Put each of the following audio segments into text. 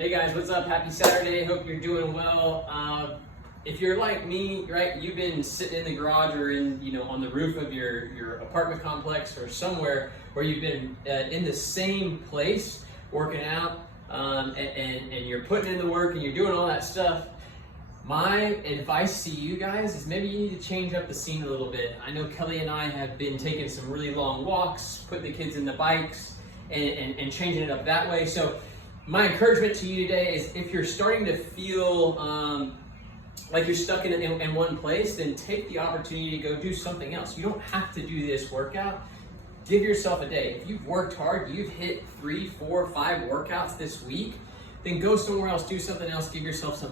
Hey guys, what's up? Happy Saturday. Hope you're doing well. If you're like me, right, you've been sitting in the garage or on the roof of your apartment complex or somewhere where you've been in the same place working out, and you're putting in the work and you're doing all that stuff. My advice to you guys is maybe you need to change up the scene a little bit. I know Kelly and I have been taking some really long walks, putting the kids in the bikes and changing it up that way. So my encouragement to you today is if you're starting to feel like you're stuck in one place, then take the opportunity to go do something else. You don't have to do this workout. Give yourself a day. If you've worked hard, you've hit 3, 4, 5 workouts this week, then go somewhere else, do something else, give yourself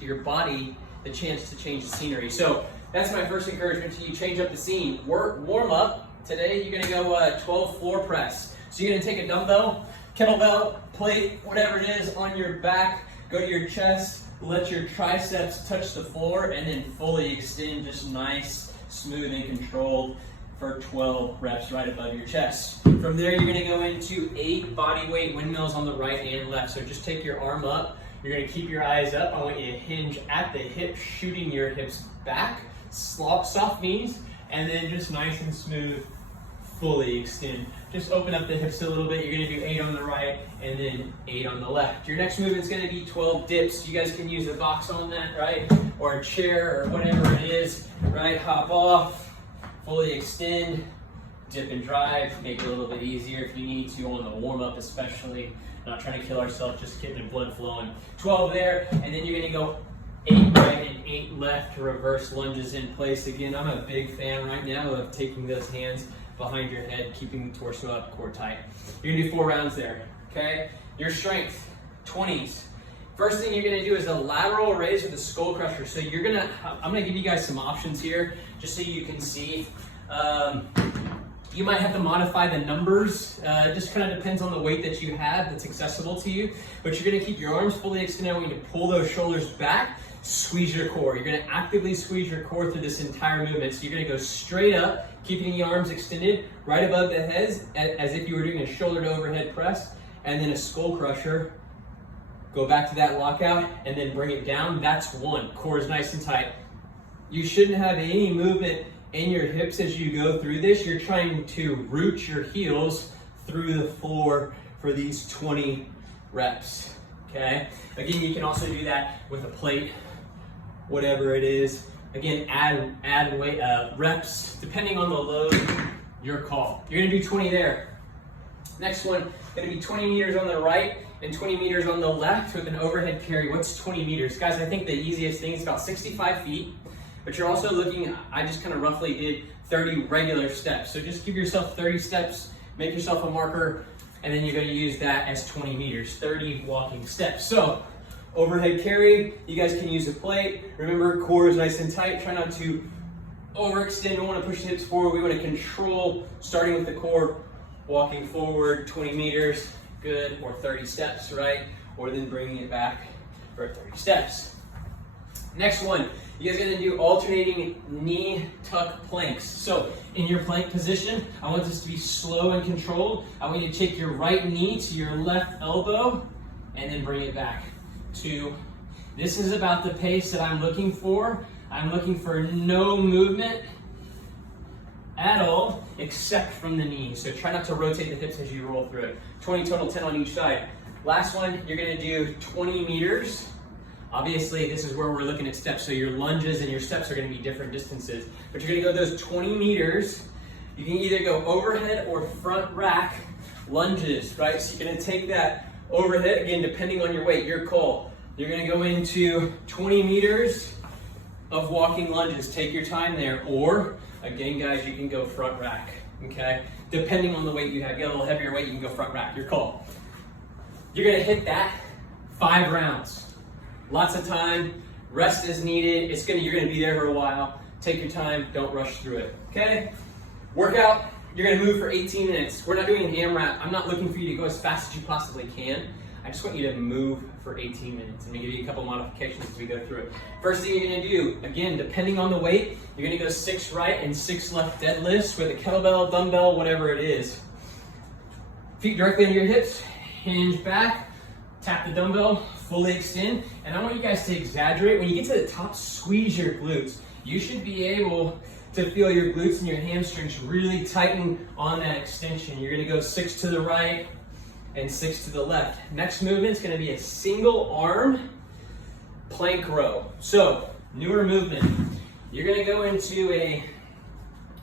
your body the chance to change the scenery. So that's my first encouragement to you. Change up the scene. Warm up. Today you're gonna go 12 floor press. So you're gonna take a dumbbell, kettlebell, plate, whatever it is on your back, go to your chest, let your triceps touch the floor, and then fully extend, just nice, smooth, and controlled for 12 reps right above your chest. From there, you're gonna go into 8 body weight windmills on the right and left. So just take your arm up. You're gonna keep your eyes up. I want you to hinge at the hip, shooting your hips back, soft knees, and then just nice and smooth, fully extend. Just open up the hips a little bit. You're gonna do 8 on the right and then 8 on the left. Your next movement's gonna be 12 dips. You guys can use a box on that, right? Or a chair or whatever it is, right? Hop off, fully extend, dip and drive. Make it a little bit easier if you need to on the warm up especially. Not trying to kill ourselves, just getting the blood flowing. 12 there, and then you're gonna go 8 right and 8 left to reverse lunges in place. Again, I'm a big fan right now of taking those hands behind your head, keeping the torso up, core tight. You're gonna do 4 rounds there, okay? Your strength, 20s. First thing you're gonna do is a lateral raise with a skull crusher. So I'm gonna give you guys some options here, just so you can see. You might have to modify the numbers. It just kind of depends on the weight that you have that's accessible to you. But you're gonna keep your arms fully extended. I want you to pull those shoulders back, squeeze your core. You're gonna actively squeeze your core through this entire movement. So you're gonna go straight up, keeping the arms extended right above the heads, as if you were doing a shoulder to overhead press, and then a skull crusher. Go back to that lockout and then bring it down. That's 1. Core is nice and tight. You shouldn't have any movement in your hips as you go through this. You're trying to root your heels through the floor for these 20 reps, okay? Again, you can also do that with a plate, whatever it is. Again, add weight, reps, depending on the load, your call. You're gonna do 20 there. Next one, gonna be 20 meters on the right and 20 meters on the left with an overhead carry. What's 20 meters? Guys, I think the easiest thing is about 65 feet, but you're also looking, I just kind of roughly did 30 regular steps. So just give yourself 30 steps, make yourself a marker, and then you're gonna use that as 20 meters, 30 walking steps. So, overhead carry, you guys can use a plate. Remember, core is nice and tight. Try not to overextend. We don't want to push the hips forward. We want to control, starting with the core, walking forward 20 meters, good, or 30 steps, right? Or then bringing it back for 30 steps. Next one, you guys are gonna do alternating knee tuck planks. So in your plank position, I want this to be slow and controlled. I want you to take your right knee to your left elbow and then bring it back. 2. This is about the pace that I'm looking for. I'm looking for no movement at all except from the knees. So try not to rotate the hips as you roll through it. 20 total, 10 on each side. Last one, you're gonna do 20 meters. Obviously, this is where we're looking at steps. So your lunges and your steps are gonna be different distances. But you're gonna go those 20 meters. You can either go overhead or front rack lunges, right? So you're gonna take that overhead, again, depending on your weight, your call. You're gonna go into 20 meters of walking lunges. Take your time there. Or, again, guys, you can go front rack, okay? Depending on the weight you have. If you have a little heavier weight, you can go front rack, your call. You're gonna hit that 5 rounds. Lots of time, rest is needed. You're gonna be there for a while. Take your time, don't rush through it, okay? Workout, you're gonna move for 18 minutes. We're not doing an AMRAP. I'm not looking for you to go as fast as you possibly can. I just want you to move for 18 minutes. I'm gonna give you a couple modifications as we go through it. First thing you're gonna do, again, depending on the weight, you're gonna go 6 right and 6 left deadlifts with a kettlebell, dumbbell, whatever it is. Feet directly under your hips, hinge back, Tap the dumbbell, fully extend, and I want you guys to exaggerate. When you get to the top, squeeze your glutes. You should be able to feel your glutes and your hamstrings really tighten on that extension. You're gonna go 6 to the right and 6 to the left. Next movement is gonna be a single arm plank row. So, newer movement. You're gonna go into a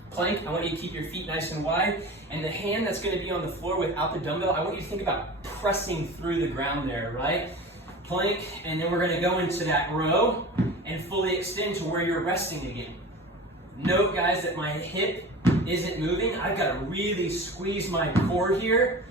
plank. I want you to keep your feet nice and wide, and the hand that's gonna be on the floor without the dumbbell, I want you to think about pressing through the ground there, right? Plank, and then we're gonna go into that row and fully extend to where you're resting again. Note, guys, that my hip isn't moving. I've gotta really squeeze my core here,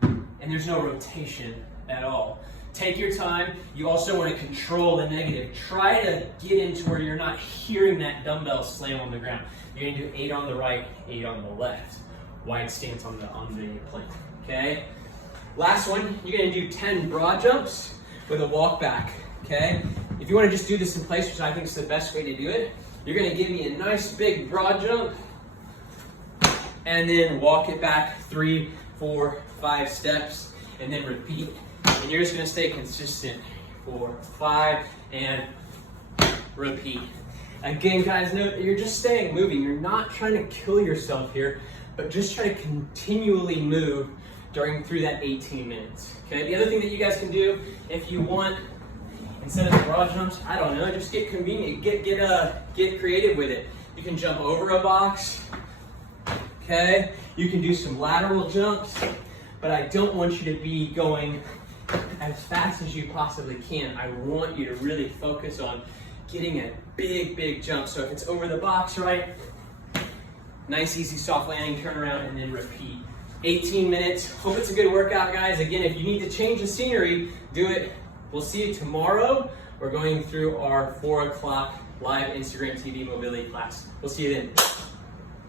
and there's no rotation at all. Take your time. You also wanna control the negative. Try to get into where you're not hearing that dumbbell slam on the ground. You're gonna do 8 on the right, 8 on the left. Wide stance on the plank, okay? Last one, you're gonna do 10 broad jumps with a walk back, okay? If you wanna just do this in place, which I think is the best way to do it, you're gonna give me a nice big broad jump and then walk it back 3, 4, 5 steps and then repeat. And you're just gonna stay consistent. 4, 5, and repeat. Again, guys, note that you're just staying moving. You're not trying to kill yourself here, but just try to continually move through that 18 minutes. Okay, the other thing that you guys can do, if you want, instead of the broad jumps, I don't know, just get convenient, get creative with it. You can jump over a box, okay? You can do some lateral jumps, but I don't want you to be going as fast as you possibly can. I want you to really focus on getting a big jump. So if it's over the box, right? Nice, easy, soft landing, turn around, and then repeat. 18 minutes. Hope it's a good workout, guys. Again, if you need to change the scenery, do it. We'll see you tomorrow. We're going through our 4 o'clock live Instagram TV mobility class. We'll see you then.